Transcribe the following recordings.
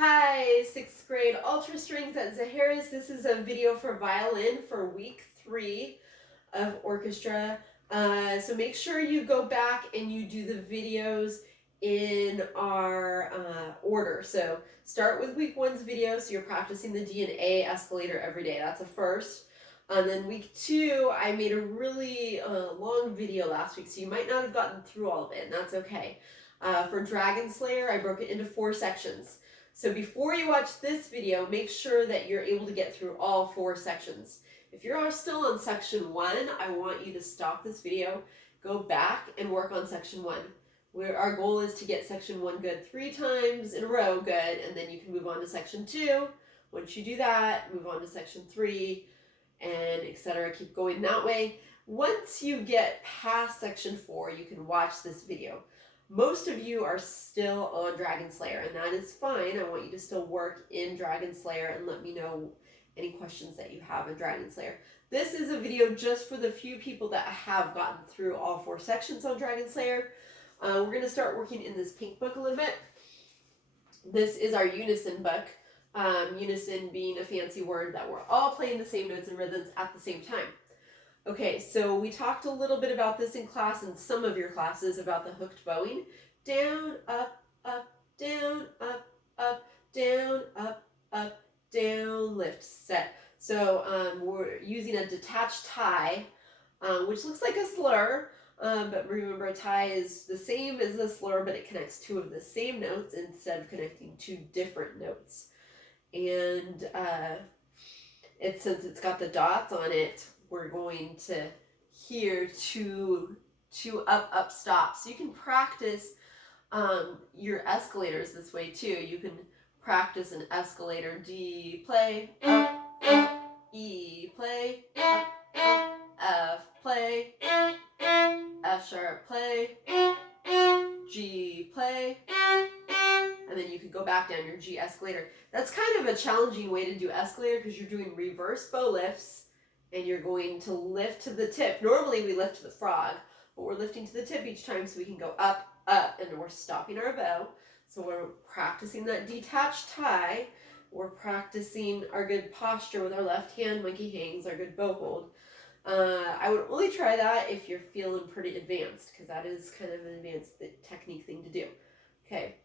Hi, 6th grade Ultra Strings at Zaharis. This is a video for violin for week 3 of orchestra. So make sure you go back and you do the videos in our order. So start with week 1's video, so you're practicing the D and A escalator every day. That's a first. And then week 2, I made a really long video last week, so you might not have gotten through all of it, and that's okay. For Dragon Slayer, I broke it into 4 sections. So before you watch this video, make sure that you're able to get through all 4 sections. If you're still on section 1, I want you to stop this video, go back and work on section 1. Our goal is to get section 1 good 3 times in a row good, and then you can move on to section 2. Once you do that, move on to section 3, and etc. Keep going that way. Once you get past section 4, you can watch this video. Most of you are still on Dragon Slayer, and that is fine. I want you to still work in Dragon Slayer and let me know any questions that you have in Dragon Slayer. This is a video just for the few people that have gotten through all 4 sections on Dragon Slayer. We're going to start working in this pink book a little bit. This is our unison book. Unison being a fancy word that we're all playing the same notes and rhythms at the same time. Okay, so we talked a little bit about this in class, in some of your classes, about the hooked bowing. Down, up, down, up, down, up, down, lift, set. So we're using a detached tie, which looks like a slur, but remember a tie is the same as a slur, but it connects 2 of the same notes instead of connecting 2 different notes. And since it's got the dots on it, we're going to hear 2 up, stop. So you can practice your escalators this way too. You can practice an escalator: D, play, up, E, play, up, F, play, F sharp, play, G, play, and then you could go back down your G escalator. That's kind of a challenging way to do escalator because you're doing reverse bow lifts and you're going to lift to the tip. Normally we lift to the frog, but we're lifting to the tip each time so we can go up, and we're stopping our bow. So we're practicing that detached tie. We're practicing our good posture with our left hand, monkey hangs, our good bow hold. I would only try that if you're feeling pretty advanced, because that is kind of an advanced technique thing to do. Okay.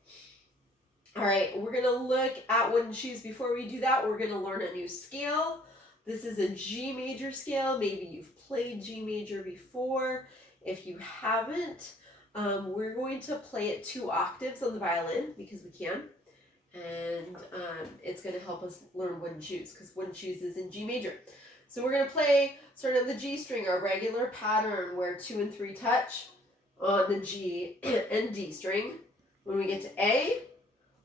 All right, we're going to look at wooden shoes. Before we do that, we're going to learn a new scale. This is a G major scale. Maybe you've played G major before. If you haven't, we're going to play it 2 octaves on the violin because we can. And it's going to help us learn wooden shoes because wooden shoes is in G major. So we're going to play sort of the G string, our regular pattern where 2 and 3 touch on the G and D string. When we get to A,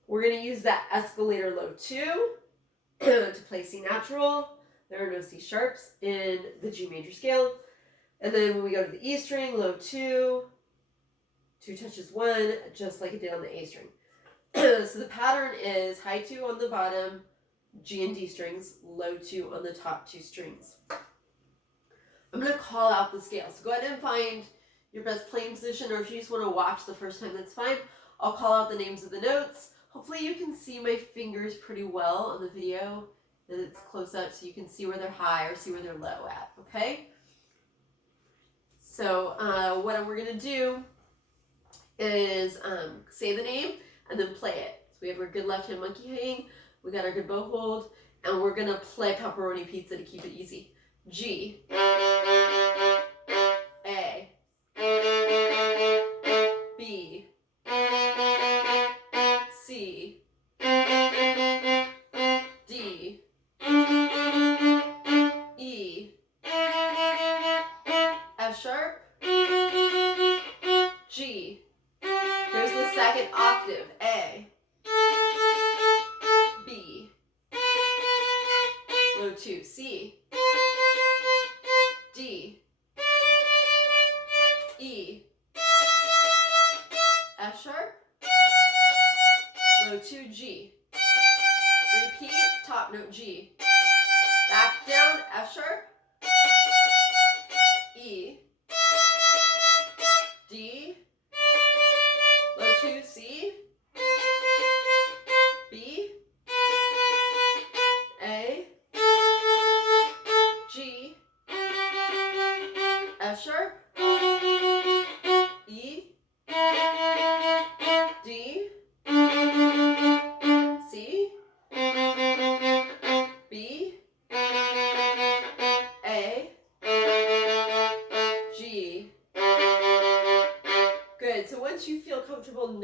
we're going to use that escalator low 2 to play C natural. There are no C sharps in the G major scale. And then when we go to the E string, low 2, 2 touches 1, just like it did on the A string. So the pattern is high 2 on the bottom, G and D strings, low 2 on the top 2 strings. I'm going to call out the scale. So go ahead and find your best playing position, or if you just want to watch the first time, that's fine. I'll call out the names of the notes. Hopefully you can see my fingers pretty well on the video, and it's close up so you can see where they're high or see where they're low at, okay? So what we're going to do is say the name and then play it. So we have our good left hand monkey hang, we got our good bow hold, and we're going to play pepperoni pizza to keep it easy. G, A, B, C, D, E, F sharp, G. Here's the second octave. A, B, low 2, C, D, E, F sharp, low 2, G. Repeat, top note G. Back down, F sharp, E, D, low 2, C, B,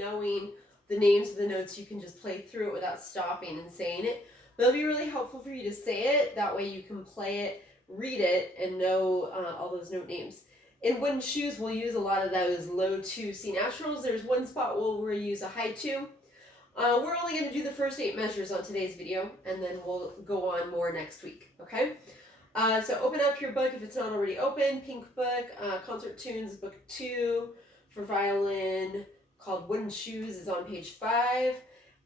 knowing the names of the notes, you can just play through it without stopping and saying it. But it'll be really helpful for you to say it. That way you can play it, read it, and know all those note names. In wooden shoes, we'll use a lot of those low 2 C naturals. There's one spot where we'll use a high 2. We're only going to do the first 8 measures on today's video, and then we'll go on more next week, okay? So open up your book if it's not already open. Pink book, Concert Tunes, book 2 for violin, called Wooden Shoes, is on page 5.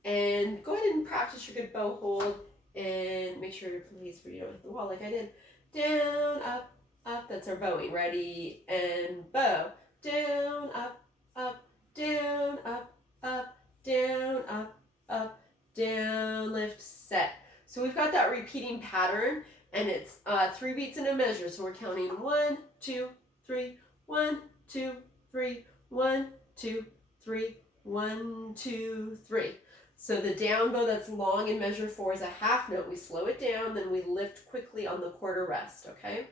And go ahead and practice your good bow hold, and make sure, please, you don't hit the wall like I did. Down, up, up, that's our bowing. Ready, and bow. Down, up, down, up, down, up, down, lift, set. So we've got that repeating pattern, and it's 3 beats in a measure. So we're counting 1, 2, 3, 1, 2, 3, 1, 2, 3, 1, 2, 3. So the down bow that's long in measure 4 is a half note. We slow it down, then we lift quickly on the quarter rest, okay?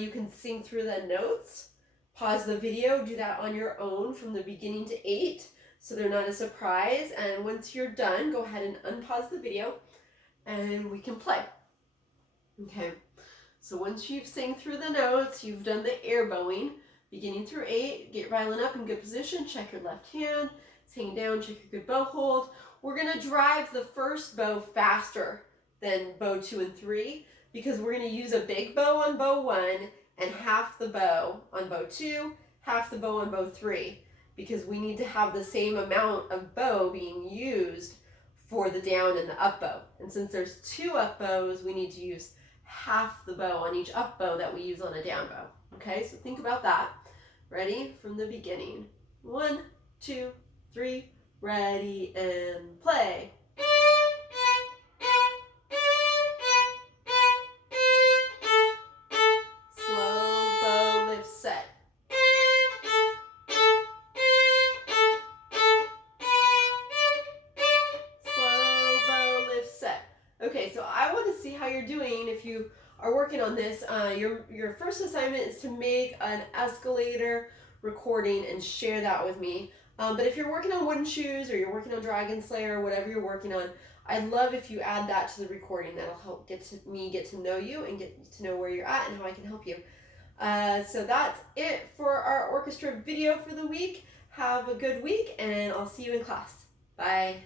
You can sing through the notes. Pause the video, do that on your own from the beginning to 8, so they're not a surprise. And once you're done, go ahead and unpause the video, and we can play. Okay, so once you've sang through the notes, you've done the air bowing, beginning through 8, get your violin up in good position, check your left hand, it's hanging down, check your good bow hold. We're going to drive the first bow faster than bow 2 and 3, because we're going to use a big bow on bow 1 and half the bow on bow 2, half the bow on bow 3, because we need to have the same amount of bow being used for the down and the up bow. And since there's 2 up bows, we need to use half the bow on each up bow that we use on a down bow. Okay, so think about that. Ready? From the beginning. 1, 2, 3, ready, and play. Slow bow lift set. Slow bow lift set. Okay, so I want to see how you're doing if you are working on this. Your first assignment is to make an escalator recording and share that with me. But if you're working on wooden shoes, or you're working on Dragon Slayer, or whatever you're working on, I'd love if you add that to the recording. That'll help get to know you and get to know where you're at and how I can help you. So that's it for our orchestra video for the week. Have a good week, and I'll see you in class. Bye.